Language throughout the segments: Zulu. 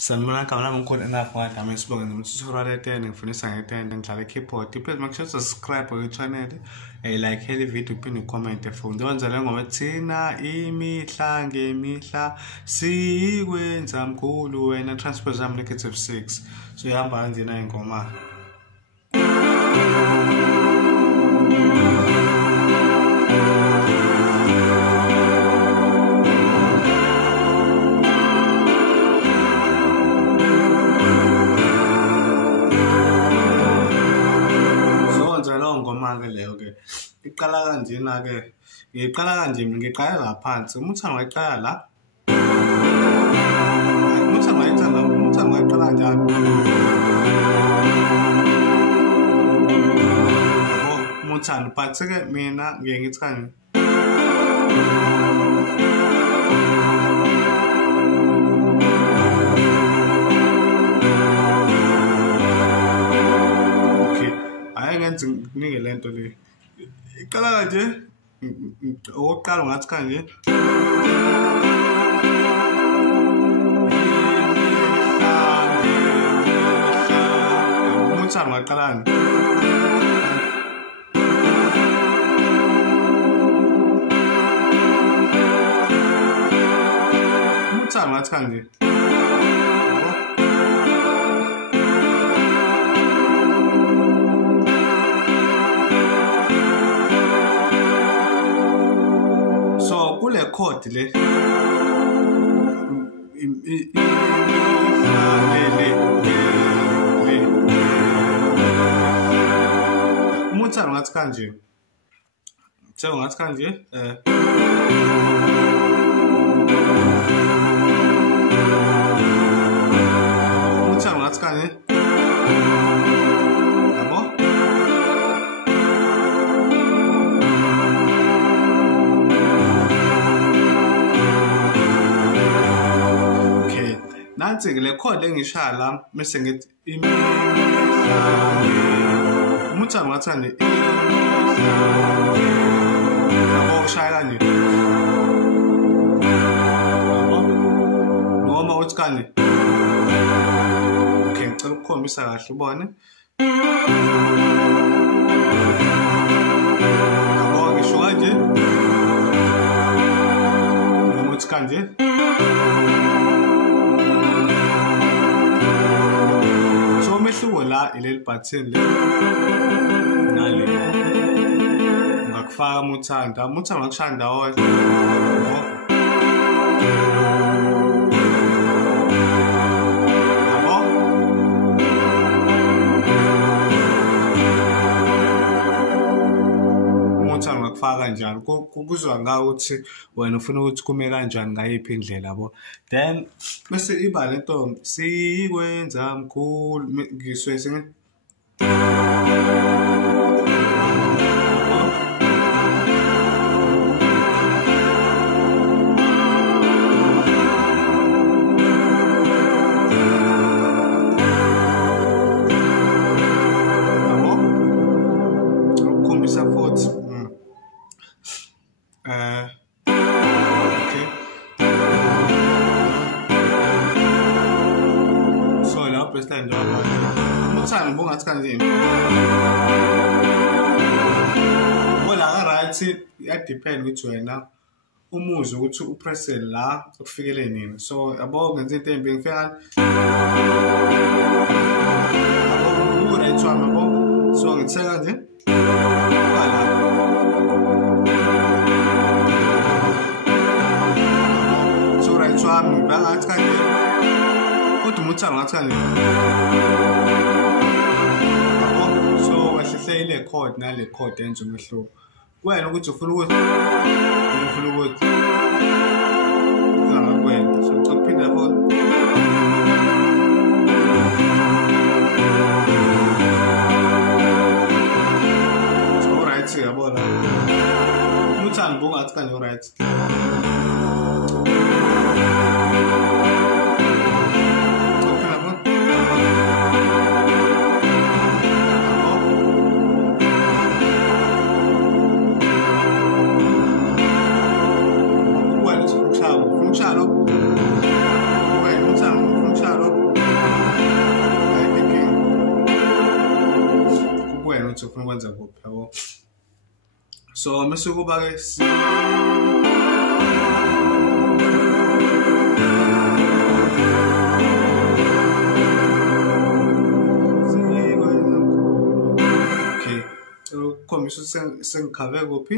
Sanibona igama lami ngikhona enough ngadama isibonge nomtutorial etende ngifundisa ngetende ngidlala keyboard. Please make sure subscribe ku-channel, like hele video uphinde ucomment for ndonza le ngoma thina imihla ngemihla sikwenza mkhulu wena transpose yami negative 6 so ihamba kanjena ingoma. Ngoma ke leyo ke iqala kanjena ke ngiqala kanje ngiqala la phansi umuthi angayiqala la umuthi angayiqala njalo umuthi but ke mina ngiye ngithi kanje nginike lento le iqala kanje oqala ngathi kanje umuthi ngaqalani umuthi ngathi kanje kule chord le umuthi ngathi kanje ngathi kanje umuthi ngathi kanje nansi le chord engishaya la bese ngithi umuthi ngathani yabo ushaya kanje noma uthi kanje okay ngicela ukukhombisa kahle ubone yabo ngisho kanje noma uthi kanje umehluko la ileli button le nale ngakufaka umuthanda ngakushanda wonke yabo umuthanda ngakufaka kanjani kuzwa ngawo ukuthi wena ufuna ukuthi kume kanjani ngayiphi indlela yabo then bese iba lento sikwenza mkhulu ngiswe singe ukukhombisa futhi okay so lapho bestand umuthana ubungathi kanjeni wala right ya depend ukuthi wena umuzi ukuthi upress la ukufikele nini so yabo ngenze into embi ngifika yabo right one yabo so ngithe kanje wala so right one bangathi kanje kodwa umuthi ngathi kanje so kahle ile chord nale chord enze umehluko wena ukuthi ufuna ukuthi uzangakwenza so ngicophinda phone so right yabona umuthi ngibungathi kanje right Funchalo. ukwenza kuphi yabo. So mase kuba ke khombisa sengikhave kuphi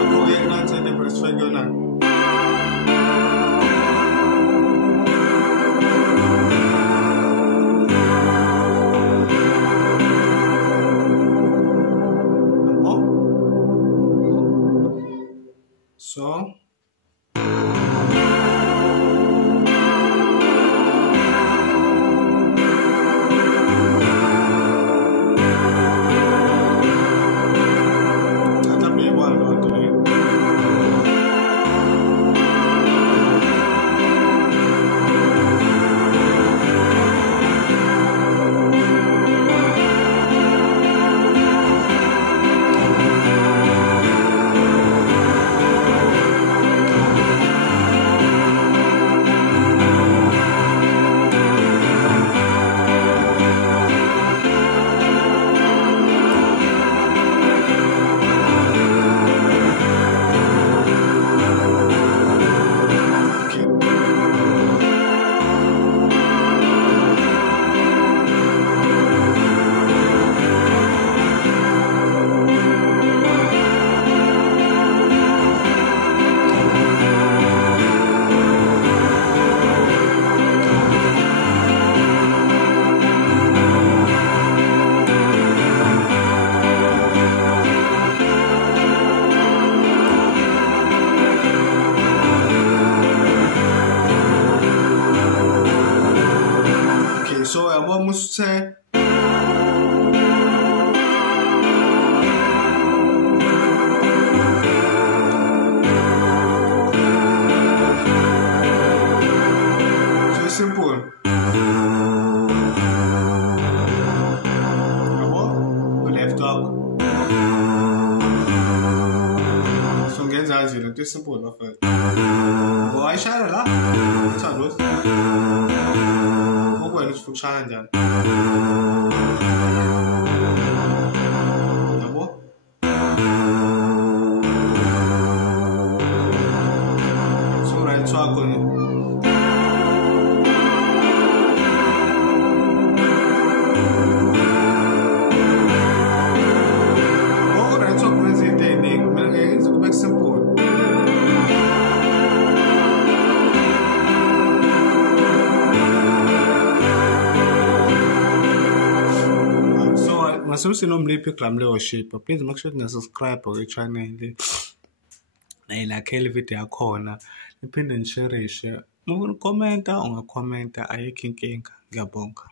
akho-ke ngathi ne-verse 5 yona so so yabo musuthe so simple yabo left hook so ngenza nje lento simple bafethu ayishaya la uthando wena ufuna ukushaya kanjani yabo so right swakho Masewusi nomliphi gram worship, please make sure subscribe kwi-channel like video yakhona niphinde nisharishe. Uma ukhomenta ungakhomenta ayikho inkinga. Ngiyabonga.